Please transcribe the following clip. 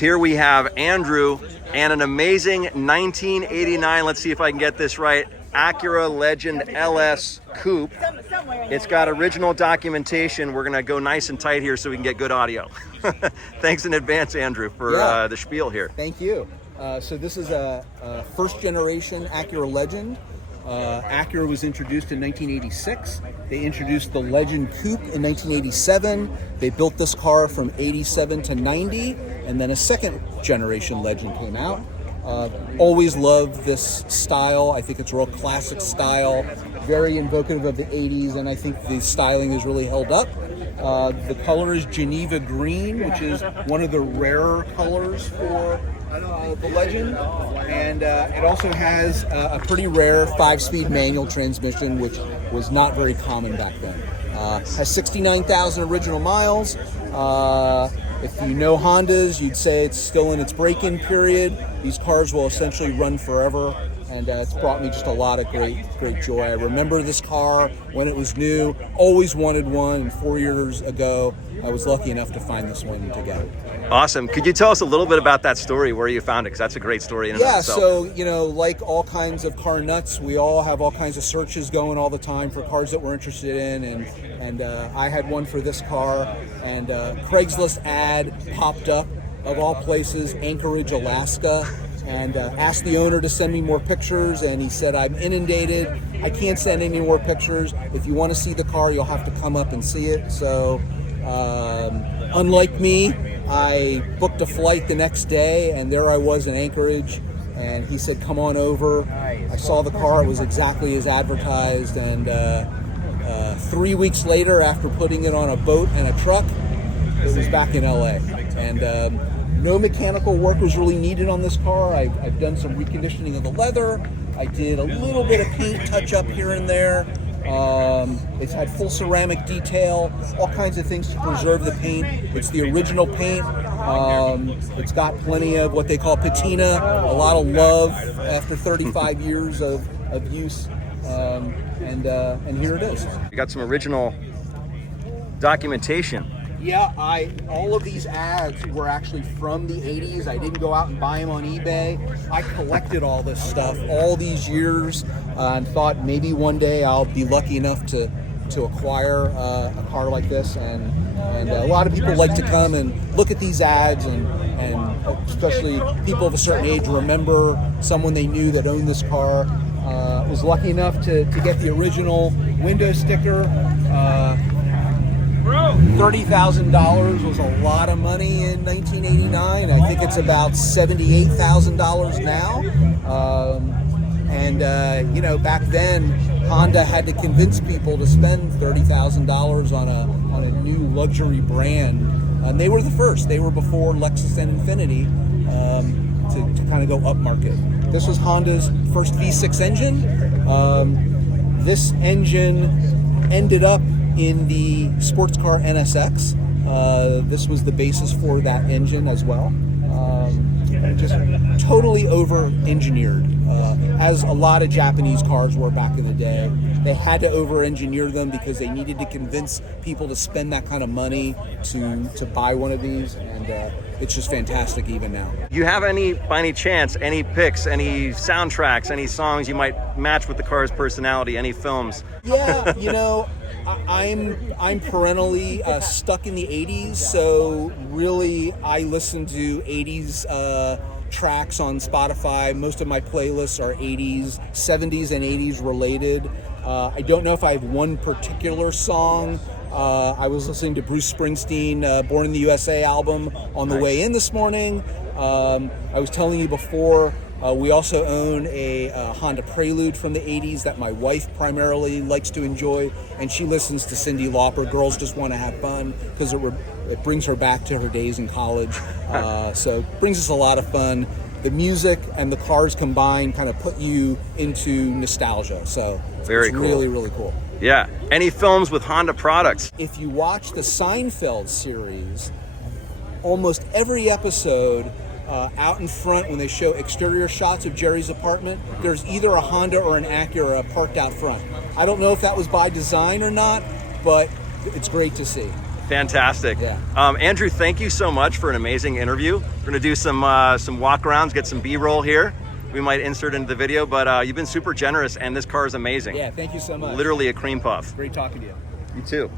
Here we have Andrew and an amazing 1989, let's see if I can get this right, Acura Legend LS Coupe. It's got original documentation. We're gonna go nice and tight here so we can get good audio. Thanks in advance, Andrew, for the spiel here. Thank you. So this is a first generation Acura Legend. Acura was introduced in 1986. They introduced the Legend Coupe in 1987. They built this car from 87 to 90, and then a second generation Legend came out. Always loved this style. I think it's a real classic style, very invocative of the 80s, and I think the styling has really held up. The color is Geneva green, which is one of the rarer colors for the Legend, and it also has a pretty rare 5-speed manual transmission, which was not very common back then. Has 69,000 original miles. If you know Hondas, you'd say it's still in its break-in period. These cars will essentially run forever, and it's brought me just a lot of great joy. I remember this car when it was new, always wanted one, and 4 years ago, I was lucky enough to find this one to get it. Awesome. Could you tell us a little bit about that story, where you found it? Because that's a great story in and of itself. So, like all kinds of car nuts, we all have all kinds of searches going all the time for cars that we're interested in, and I had one for this car, and Craigslist ad popped up, of all places, Anchorage, Alaska, and asked the owner to send me more pictures, and he said, I'm inundated, I can't send any more pictures. If you want to see the car, you'll have to come up and see it. So, unlike me, I booked a flight the next day, and there I was in Anchorage, and he said, come on over. I saw the car, it was exactly as advertised, and 3 weeks later, after putting it on a boat and a truck, it was back in LA. And no mechanical work was really needed on this car. I've done some reconditioning of the leather. I did a little bit of paint touch-up here and there. It's had full ceramic detail, all kinds of things to preserve the paint. It's the original paint. It's got plenty of what they call patina, a lot of love after 35 years of use. And here it is. You got some original documentation. Yeah, all of these ads were actually from the 80s. I didn't go out and buy them on eBay. I collected all this stuff all these years and thought maybe one day I'll be lucky enough to acquire a car like this. And a lot of people like to come and look at these ads, and especially people of a certain age remember someone they knew that owned this car. Was lucky enough to get the original window sticker. $30,000 was a lot of money in 1989. I think it's about $78,000 now. Back then, Honda had to convince people to spend $30,000 on a new luxury brand. And they were the first. They were before Lexus and Infiniti to kind of go upmarket. This was Honda's first V6 engine. This engine ended up in the sports car NSX. This was the basis for that engine as well. Just totally over-engineered, as a lot of Japanese cars were back in the day. They had to over-engineer them because they needed to convince people to spend that kind of money to buy one of these, and it's just fantastic even now. Do you have by any chance, any picks, any soundtracks, any songs you might match with the car's personality, any films? Yeah, I'm perennially stuck in the 80s, so really I listen to 80s tracks on Spotify. Most of my playlists are 80s, 70s and 80s related. I don't know if I have one particular song. I was listening to Bruce Springsteen, Born in the USA album on the way in this morning. I was telling you before, we also own a Honda Prelude from the 80s that my wife primarily likes to enjoy, and she listens to Cyndi Lauper, Girls Just Want to Have Fun, because it brings her back to her days in college. So it brings us a lot of fun. The music and the cars combined kind of put you into nostalgia. So Very cool. Really, really cool. Yeah. Any films with Honda products? If you watch the Seinfeld series, almost every episode, out in front when they show exterior shots of Jerry's apartment, there's either a Honda or an Acura parked out front. I don't know if that was by design or not, but it's great to see. Fantastic. Yeah. Andrew, thank you so much for an amazing interview. We're gonna do some walk arounds, get some B-roll here. We might insert into the video, but you've been super generous, and this car is amazing. Yeah, thank you so much. Literally a cream puff. Great talking to you. You too.